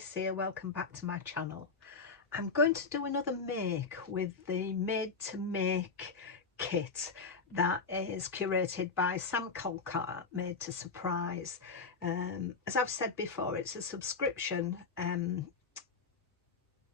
Grace here, welcome back to my channel. I'm going to do another make with the made to make kit that is curated by Sam Colcott, made to surprise. As I've said before, it's a subscription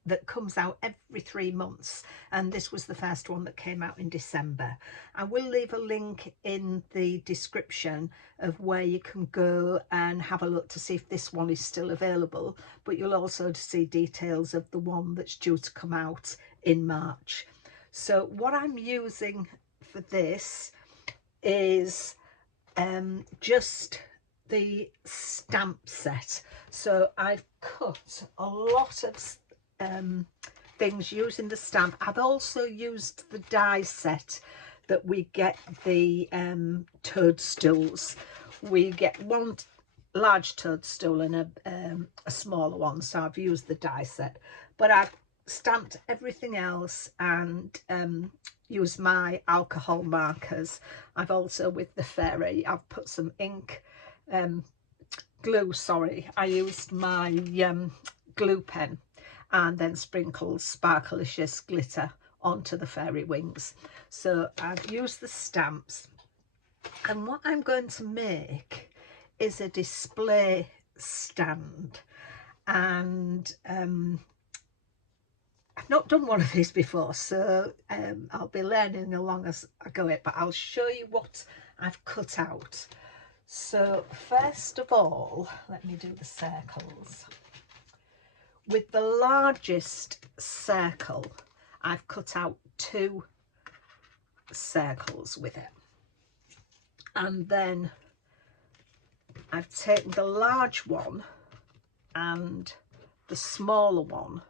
that comes out every 3 months, and this was the first one that came out in December. I will leave a link in the description of where you can go and have a look to see if this one is still available, but you'll also see details of the one that's due to come out in March. So what I'm using for this is just the stamp set. So I've cut a lot of things using the stamp. I've also used the die set that we get the toadstools. We get one large toadstool and a smaller one, so I've used the die set, but I've stamped everything else and used my alcohol markers. I've also, with the fairy, I've put some ink glue, sorry, I used my glue pen and then sprinkled sparklicious glitter onto the fairy wings. So I've used the stamps, and what I'm going to make is a display stand, and I've not done one of these before, so I'll be learning along as I go it, but I'll show you what I've cut out. So first of all, let me do the circles. With the largest circle, I've cut out 2 circles with it. And then I've taken the large one and the smaller one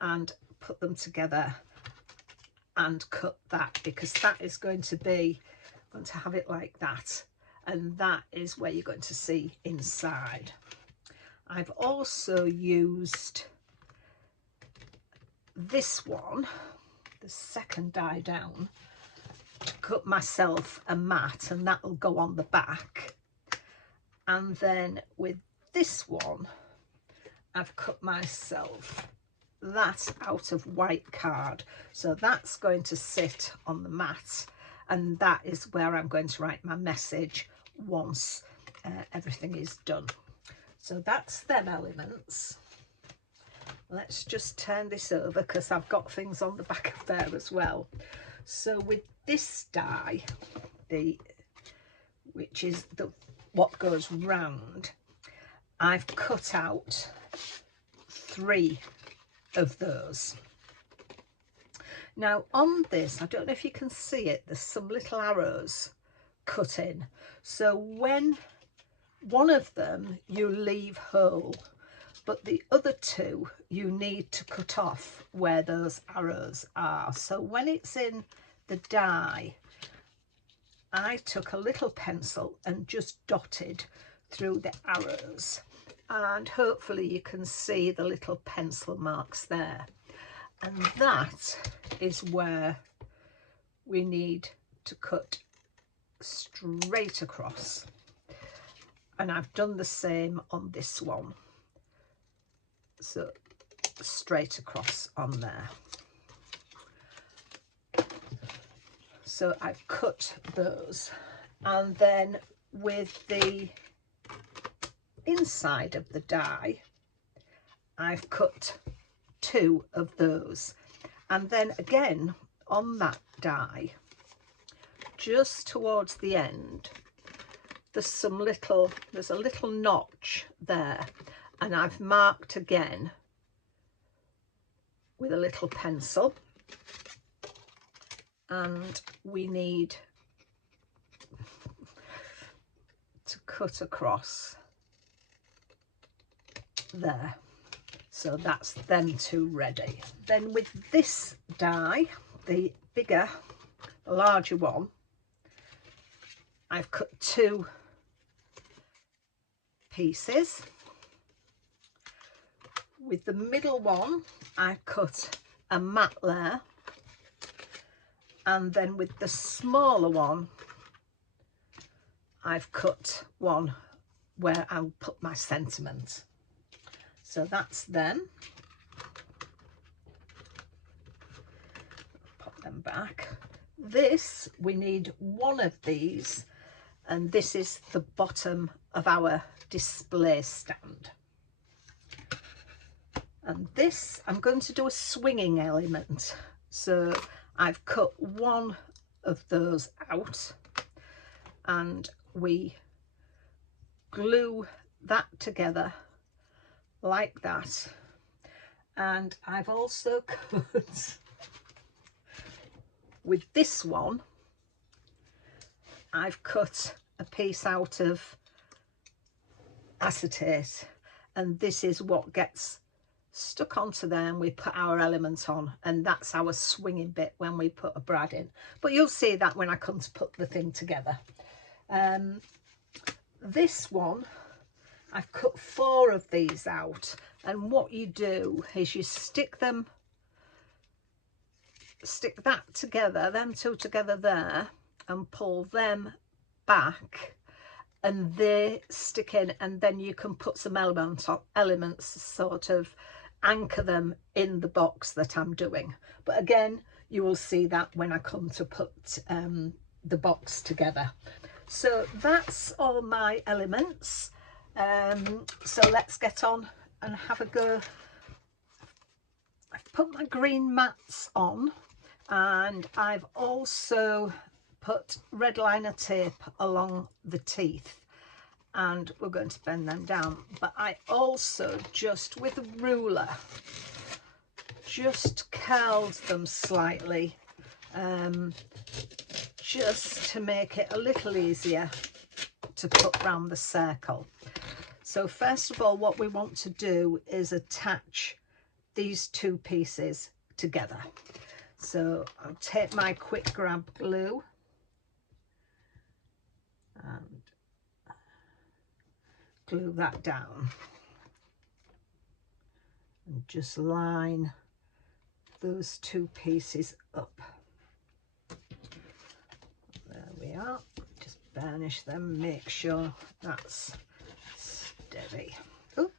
and put them together and cut that, because that is going to have it like that. And that is where you're going to see inside. I've also used this one, the second die down, to cut myself a mat, and that will go on the back. And then with this one, I've cut myself that out of white card, so that's going to sit on the mat, and that is where I'm going to write my message once everything is done. So that's them elements. Let's just turn this over because I've got things on the back of there as well. So with this die, which is what goes round, I've cut out 3 of those. Now on this, I don't know if you can see it, there's some little arrows cut in. So when one of them you leave whole, but the other 2 you need to cut off where those arrows are. So when it's in the die, I took a little pencil and just dotted through the arrows, and hopefully you can see the little pencil marks there. And that is where we need to cut straight across. And I've done the same on this one, so straight across on there. So I've cut those, and then with the inside of the die, I've cut 2 of those, and then again on that die, just towards the end, there's a little notch there, and I've marked again with a little pencil, and we need to cut across there. So that's them 2 ready. Then with this die, the larger one, I've cut 2 pieces. With the middle one, I cut a mat layer, and then with the smaller one, I've cut one where I'll put my sentiment. So that's them. Pop them back. This, we need one of these, and this is the bottom of our display stand. And this, I'm going to do a swinging element. So I've cut one of those out, and we glue that together like that. And I've also cut, with this one, I've cut a piece out of acetate, and this is what gets stuck onto there, and we put our element on, and that's our swinging bit when we put a brad in. But you'll see that when I come to put the thing together. This one, I've cut 4 of these out, and what you do is you stick that together, them 2 together there, and pull them back, and they stick in, and then you can put some elements sort of anchor them in the box that I'm doing. But again, you will see that when I come to put the box together. So that's all my elements. So let's get on and have a go. I've put my green mats on, and I've also put red liner tape along the teeth, and we're going to bend them down. But I also just with a ruler just curled them slightly, just to make it a little easier to put round the circle. So first of all, what we want to do is attach these 2 pieces together. So I'll take my quick grab glue and glue that down, and just line those 2 pieces up. There we are. Just burnish them, make sure that's steady. Ooh.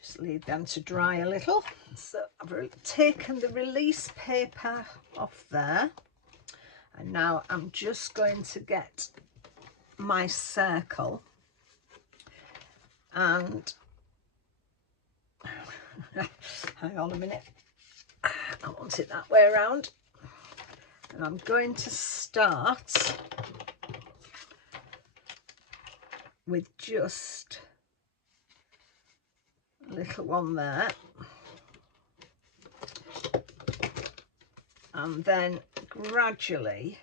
Just leave them to dry a little. So I've taken the release paper off there, and now I'm just going to get my circle, and hang on a minute, I want it that way around, and I'm going to start with just a little one there, and then gradually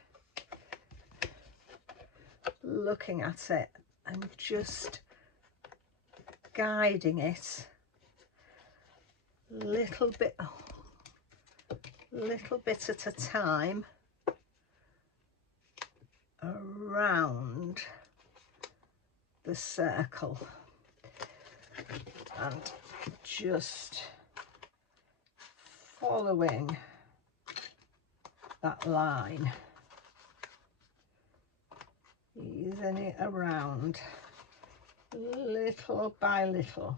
looking at it and just guiding it little bit at a time around the circle, and just following that line, easing it around little by little.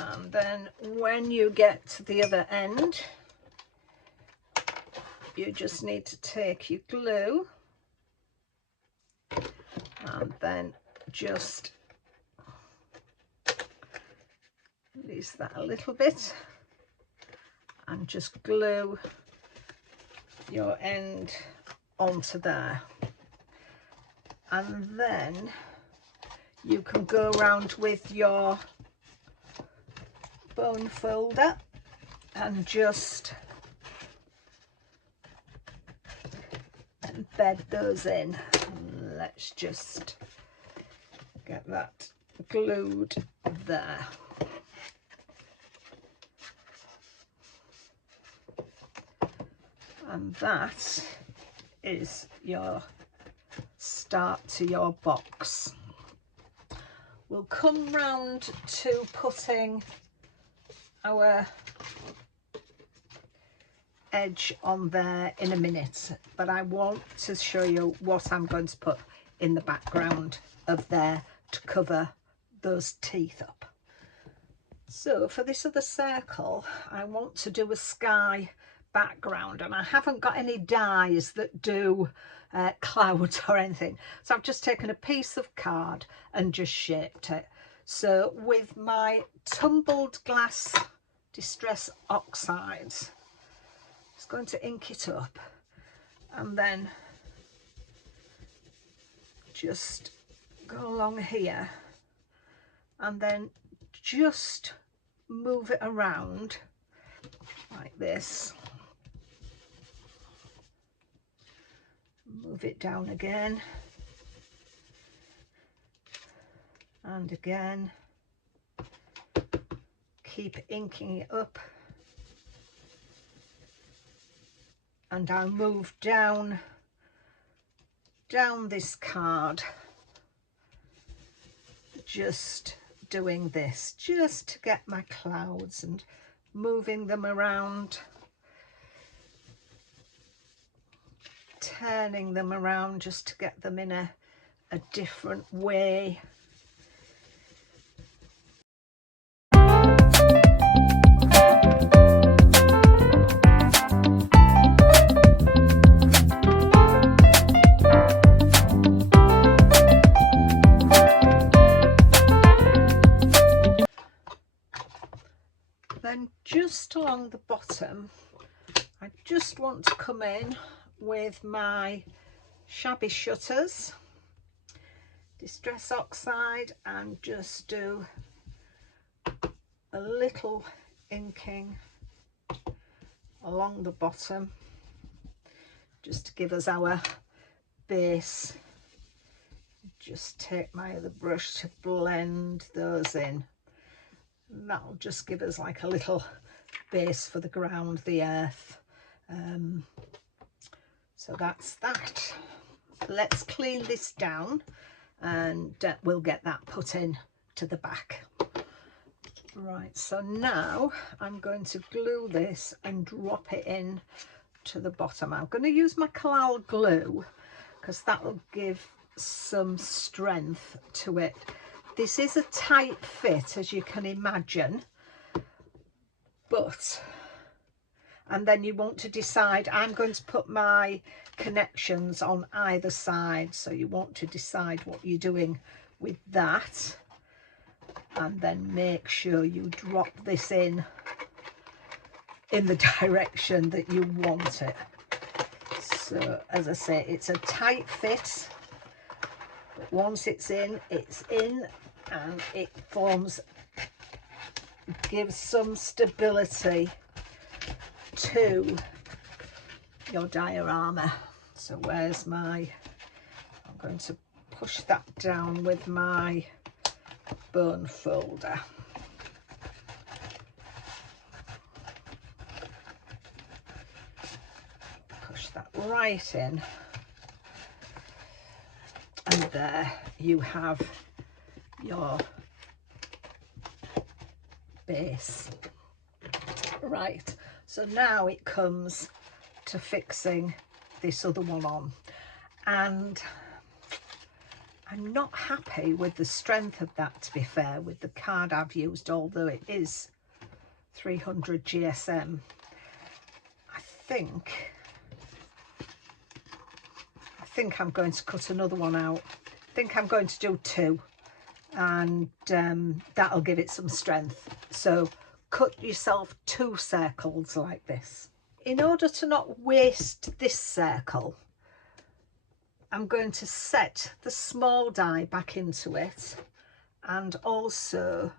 And then when you get to the other end, you just need to take your glue and then just release that a little bit and just glue your end onto there. And then you can go around with your bone folder and just embed those in. Let's just get that glued there. And that is your start to your box. We'll come round to putting our edge on there in a minute, but I want to show you what I'm going to put in the background of there to cover those teeth up. So for this other circle, I want to do a sky background, and I haven't got any dies that do clouds or anything, so I've just taken a piece of card and just shaped it. So with my tumbled glass Distress Oxides, just going to ink it up and then just go along here and then just move it around like this. Move it down again and again. Keep inking it up, and I'll move down this card, just doing this just to get my clouds and moving them around, turning them around just to get them in a different way. Then just along the bottom, I just want to come in with my shabby shutters, Distress Oxide, and just do a little inking along the bottom just to give us our base. Just take my other brush to blend those in. And that'll just give us like a little base for the ground, the earth. So that's that. Let's clean this down and we'll get that put in to the back. Right, so now I'm going to glue this and drop it in to the bottom. I'm going to use my Collal glue because that will give some strength to it. This is a tight fit, as you can imagine, but, and then you want to decide, I'm going to put my connections on either side, so you want to decide what you're doing with that, and then make sure you drop this in the direction that you want it. So as I say, it's a tight fit, but once it's in, and it forms, gives some stability to your diorama. So where's my, I'm going to push that down with my bone folder. Push that right in, and there you have your base. Right, so now it comes to fixing this other one on, and I'm not happy with the strength of that, to be fair, with the card I've used, although it is 300 GSM. I think I'm going to cut another one out. I think I'm going to do 2, and that'll give it some strength. So cut yourself 2 circles like this. In order to not waste this circle, I'm going to set the small die back into it, and also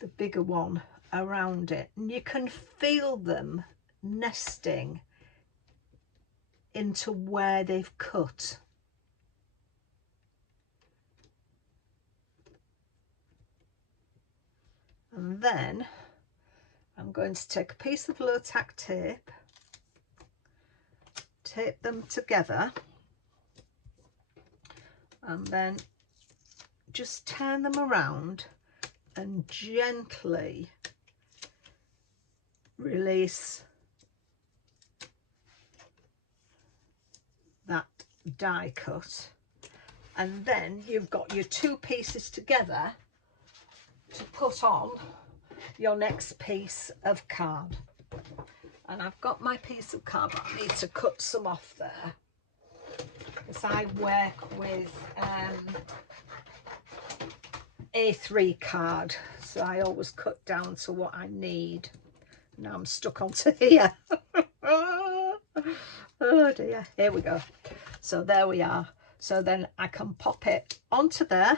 the bigger one around it, and you can feel them nesting into where they've cut. And then I'm going to take a piece of low tack tape tape them together and then just turn them around and gently release that die cut, and then you've got your two pieces together to put on your next piece of card. And I've got my piece of card, but I need to cut some off there because I work with A3 card, so I always cut down to what I need. Now I'm stuck onto here. Oh dear, here we go. So there we are. So then I can pop it onto there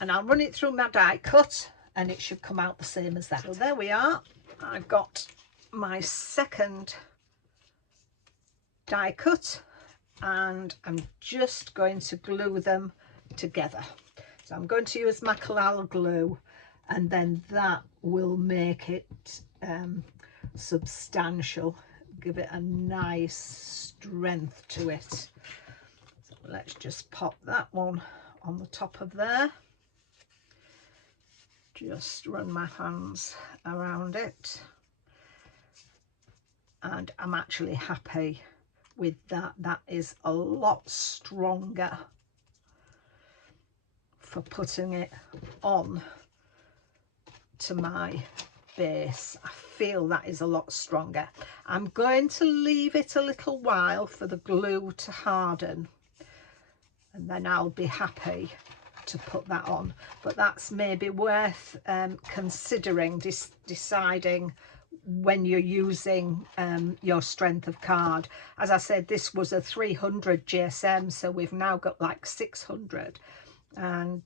and I'll run it through my die cut and it should come out the same as that. So there we are. I've got my second die cut and I'm just going to glue them together. So I'm going to use my Collal glue, and then that will make it substantial, give it a nice strength to it. So let's just pop that one on the top of there. Just run my hands around it, and I'm actually happy with that. That is a lot stronger for putting it on to my base. I feel that is a lot stronger. I'm going to leave it a little while for the glue to harden, and then I'll be happy to put that on. But that's maybe worth considering, deciding when you're using your strength of card. As I said, this was a 300 GSM, so we've now got like 600, and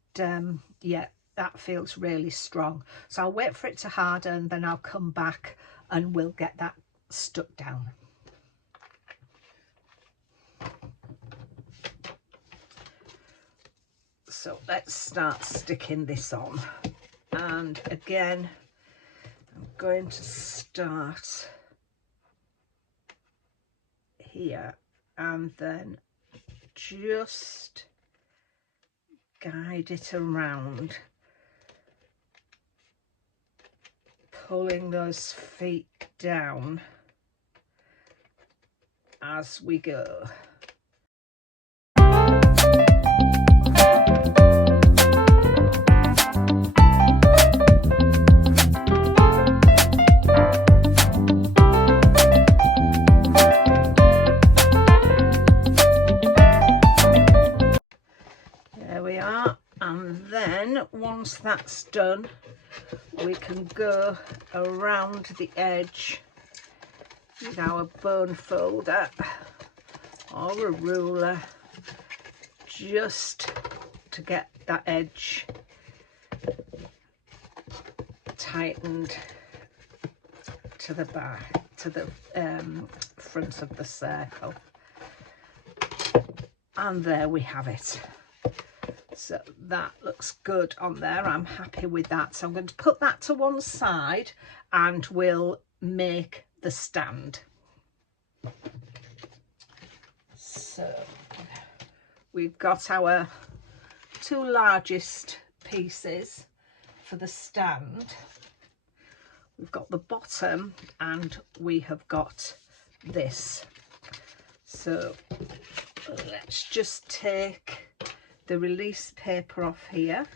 yeah, that feels really strong. So I'll wait for it to harden, then I'll come back and we'll get that stuck down. So let's start sticking this on, and again I'm going to start here and then just guide it around, pulling those feet down as we go. And then once that's done, we can go around the edge with our bone folder or a ruler, just to get that edge tightened to the back, to the front of the circle. And there we have it. So that looks good on there. I'm happy with that. So I'm going to put that to one side and we'll make the stand. So we've got our two largest pieces for the stand. We've got the bottom and we have got this. So let's just take the release paper off here.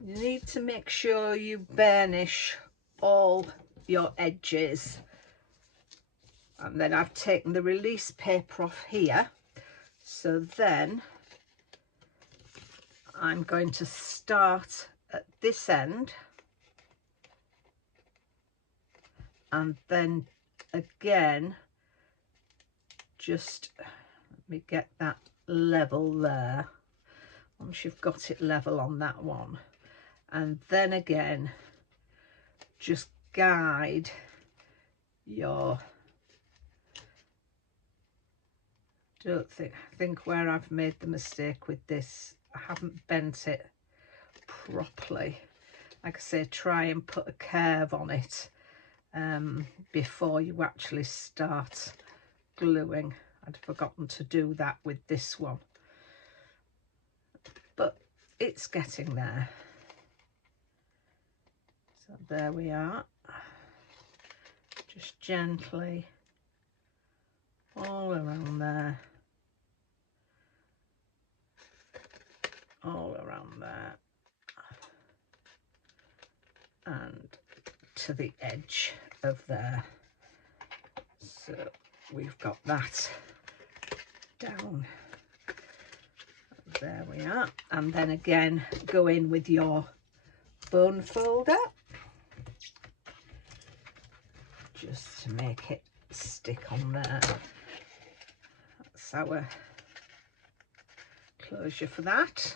You need to make sure you burnish all your edges, and then I've taken the release paper off here. So then I'm going to start at this end and then again just let me get that level there. Once you've got it level on that one, and then again just guide your, I think where I've made the mistake with this, I haven't bent it properly. Like I say, try and put a curve on it before you actually start gluing. I'd forgotten to do that with this one, but it's getting there. So there we are, just gently all around there, all around there, and to the edge of there. So we've got that down. There we are. And then again, go in with your bone folder just to make it stick on there. That's our closure for that.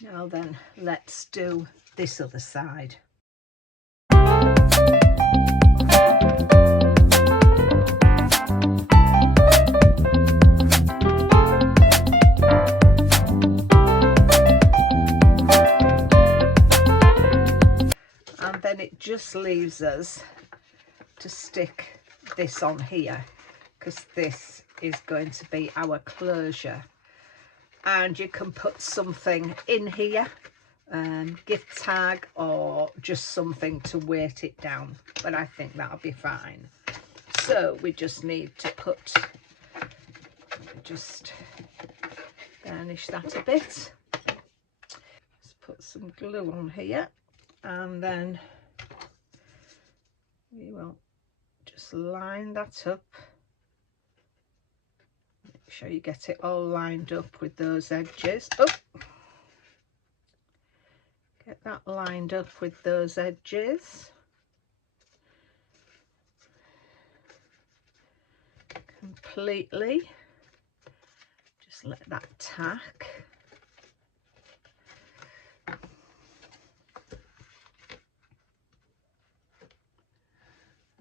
Now then, let's do this other side. And then it just leaves us to stick this on here, because this is going to be our closure. And you can put something in here, gift tag or just something to weight it down, but I think that'll be fine. So we just need to just garnish that a bit. Let's put some glue on here, and then we will just line that up. Make sure you get it all lined up with those edges. Oh, get that lined up with those edges. Completely. Just let that tack.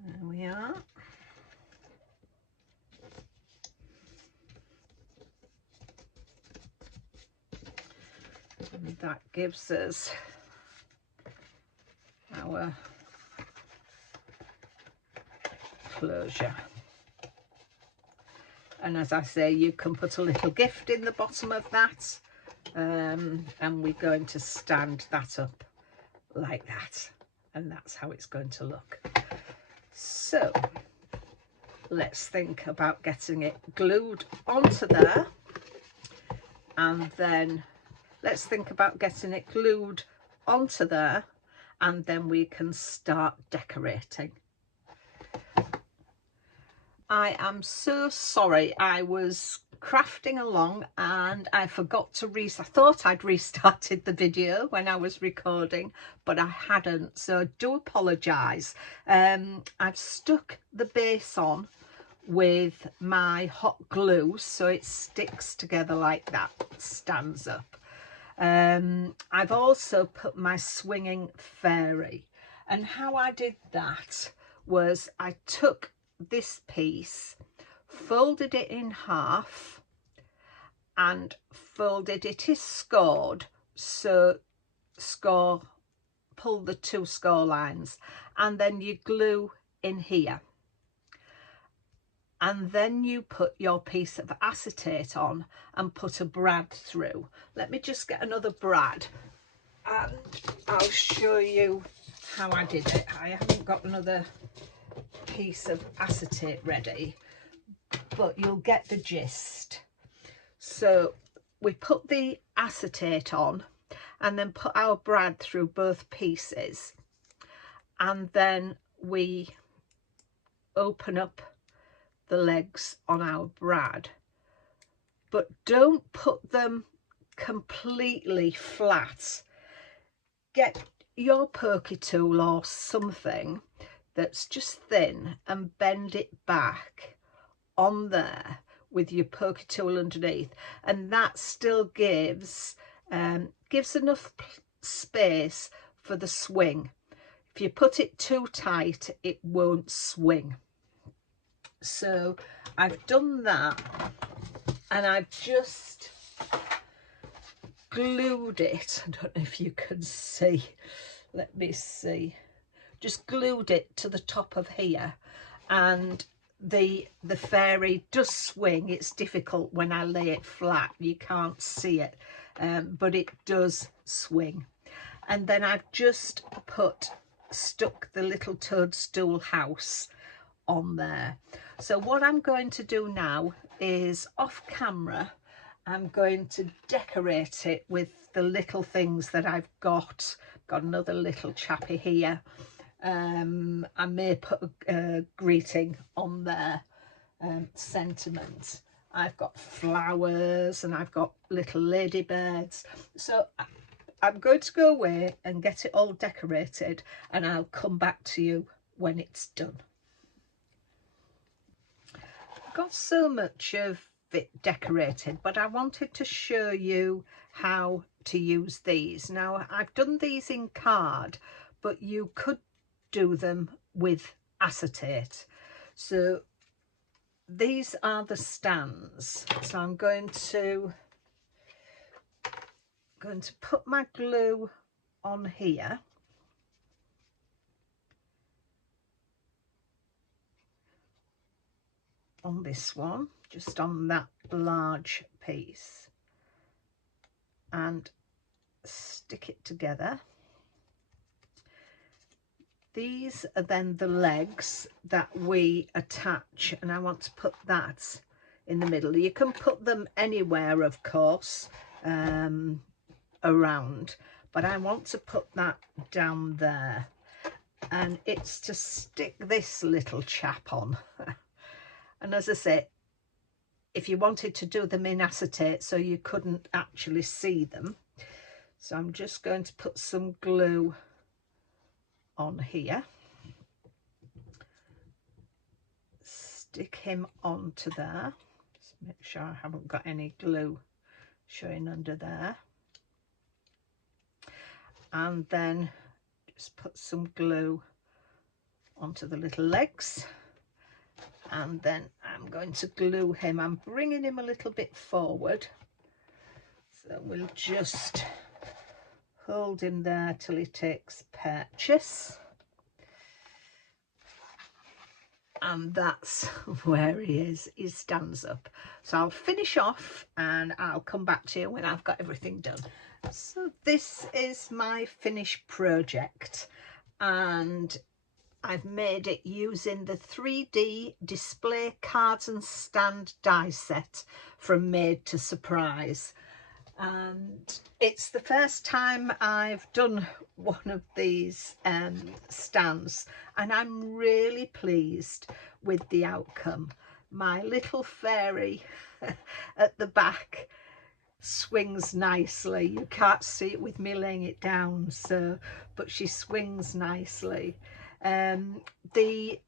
There we are. And that gives us our closure. And as I say, you can put a little gift in the bottom of that, and we're going to stand that up like that, and that's how it's going to look. So let's think about getting it glued onto there, and then let's think about getting it glued onto there, and then we can start decorating. I am so sorry, I was crafting along and I forgot to I thought I'd restarted the video when I was recording, but I hadn't, so do apologise. I've stuck the base on with my hot glue so it sticks together like that, stands up. I've also put my swinging fairy, and how I did that was I took this piece, folded it in half and folded it is scored, so pull the two score lines, and then you glue in here, and then you put your piece of acetate on and put a brad through. Let me just get another brad and I'll show you how I did it. I haven't got another piece of acetate ready, but you'll get the gist. So we put the acetate on and then put our brad through both pieces, and then we open up the legs on our brad, but don't put them completely flat. Get your pokey tool or something that's just thin and bend it back on there with your pokey tool underneath, and that still gives enough space for the swing. If you put it too tight, it won't swing. So I've done that, and I've just glued it. I don't know if you can see, let me see, just glued it to the top of here, and the fairy does swing. It's difficult when I lay it flat, you can't see it, but it does swing. And then I've just stuck the little toadstool house on there. So what I'm going to do now is, off camera, I'm going to decorate it with the little things that I've got. Got another little chappy here. I may put a greeting on there, sentiment. I've got flowers and I've got little ladybirds. So I'm going to go away and get it all decorated, and I'll come back to you when it's done. I've got so much of it decorated, but I wanted to show you how to use these. Now, I've done these in card, but you could do them with acetate. So these are the stands. So I'm going to put my glue on here. On this one, just on that large piece, and stick it together. These are then the legs that we attach, and I want to put that in the middle. You can put them anywhere, of course, around, but I want to put that down there, and it's to stick this little chap on. And as I say, if you wanted to do them in acetate so you couldn't actually see them, so I'm just going to put some glue on here, stick him onto there, just make sure I haven't got any glue showing under there, and then just put some glue onto the little legs, and then I'm going to glue him. I'm bringing him a little bit forward, so we'll just hold him there till he takes purchase, and that's where he is. He stands up. So I'll finish off and I'll come back to you when I've got everything done. So this is my finished project, and I've made it using the 3D display cards and stand die set from Made to Surprise. And it's the first time I've done one of these stands, and I'm really pleased with the outcome. My little fairy at the back swings nicely. You can't see it with me laying it down, so, but she swings nicely. The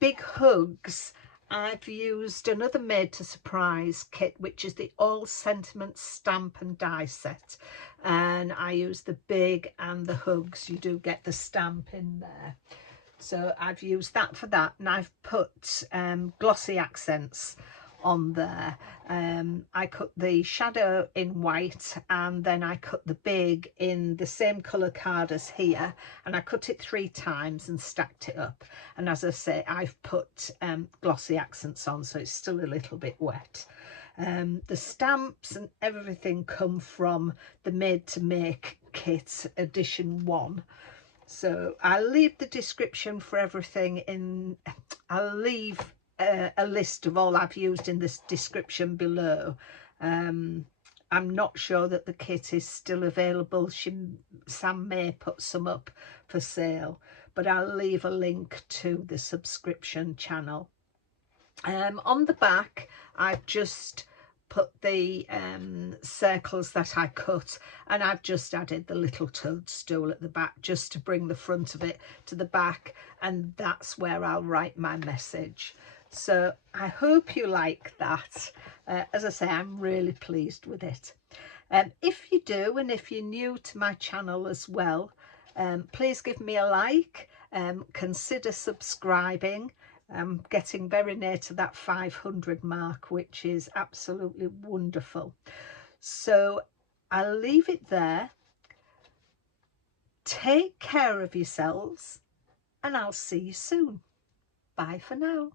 big hugs, I've used another Made to Surprise kit, which is the All Sentiment stamp and die set, and I use the big and the hugs. You do get the stamp in there, so I've used that for that, and I've put glossy accents on there. I cut the shadow in white, and then I cut the big in the same colour card as here, and I cut it 3 times and stacked it up. And as I say, I've put glossy accents on, so it's still a little bit wet. The stamps and everything come from the Made to Make kit edition 1. So I'll leave the description for everything in, I'll leave a list of all I've used in this description below. I'm not sure that the kit is still available. Sam may put some up for sale, but I'll leave a link to the subscription channel. On the back, I've just put the circles that I cut, and I've just added the little toadstool at the back just to bring the front of it to the back, and that's where I'll write my message. So I hope you like that. As I say, I'm really pleased with it. If you do, and if you're new to my channel as well, please give me a like, consider subscribing. I'm getting very near to that 500 mark, which is absolutely wonderful. So I'll leave it there. Take care of yourselves, and I'll see you soon. Bye for now.